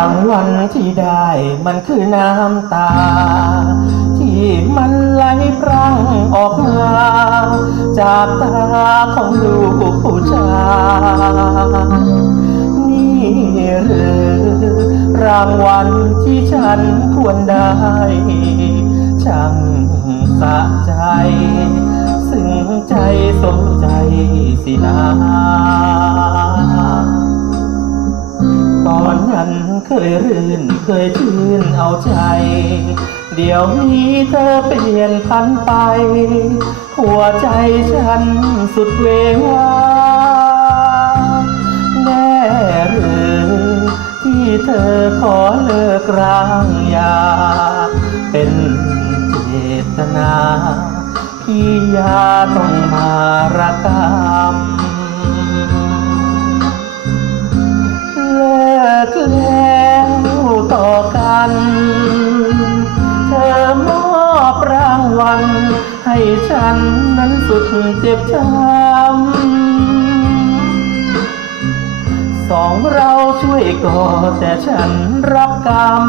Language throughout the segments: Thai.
างวัลที่ได้มันคือน้ำตา ที่มันไหลพรั่งออกมา จากตาของลูกผู้ชายนี่หรือรางวัลที่ฉันควรได้ช่างสะใจ ซึ่งใจสมใจสินา นนั้นเคยรื่นเคยชื่นเอาใจ เดี๋ยวนี้เธอเปลี่ยนพันไป หัวใจฉันสุดเววาแน่หรือที่เธอขอเลิกรางยา เป็นเจตนาพี่ยาต้องมาระกำ เจ็บช้ำสองเราช่วยก่อแต่ฉันรับกรรม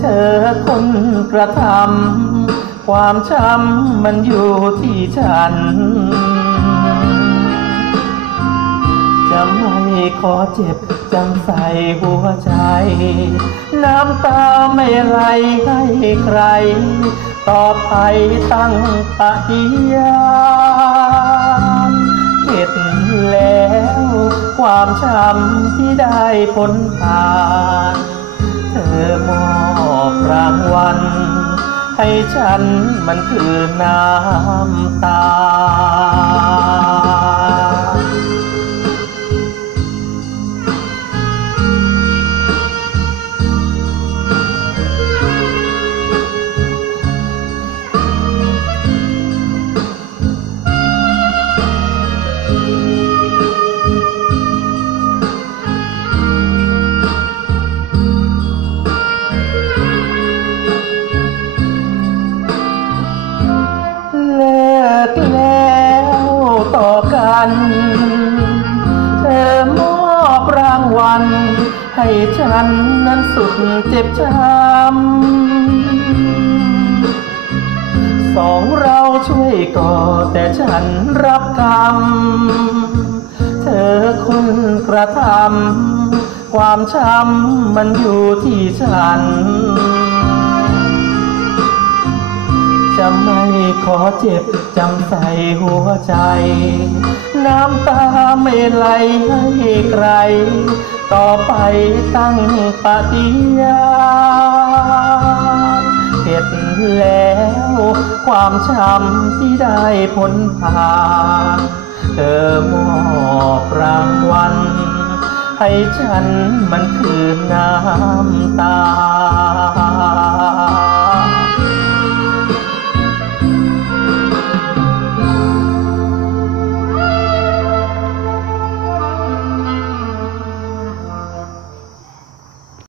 เธอคนกระทำความช้ำมันอยู่ที่ฉัน จะไม่ขอเจ็บจังใส่หัวใจ น้ำตาไม่ไหลให้ใคร ต่อไปตั้งปฏิญาณเข็ดแล้ว ความช้ำที่ได้ผลผ่าน เธอมอบรางวัลให้ฉันมันคือน้ำตา ลิกแล้วต่อกัน เธอมอบรางวัล ให้ฉันนั้นสุดเจ็บช้ำสองเราช่วยก่อแต่ฉันรับกรรม เธอคนกระทำความช้ำมันอยู่ที่ฉัน จะไม่ขอเจ็บจำใส่หัวใจ น้ำตาไม่ไหลให้ใคร ต่อไปตั้งปฏิญาณเข็ดแล้ว ความช้ำที่ได้ผลผ่านเธอมอบรางวัลให้ฉันมันคือน้ำตา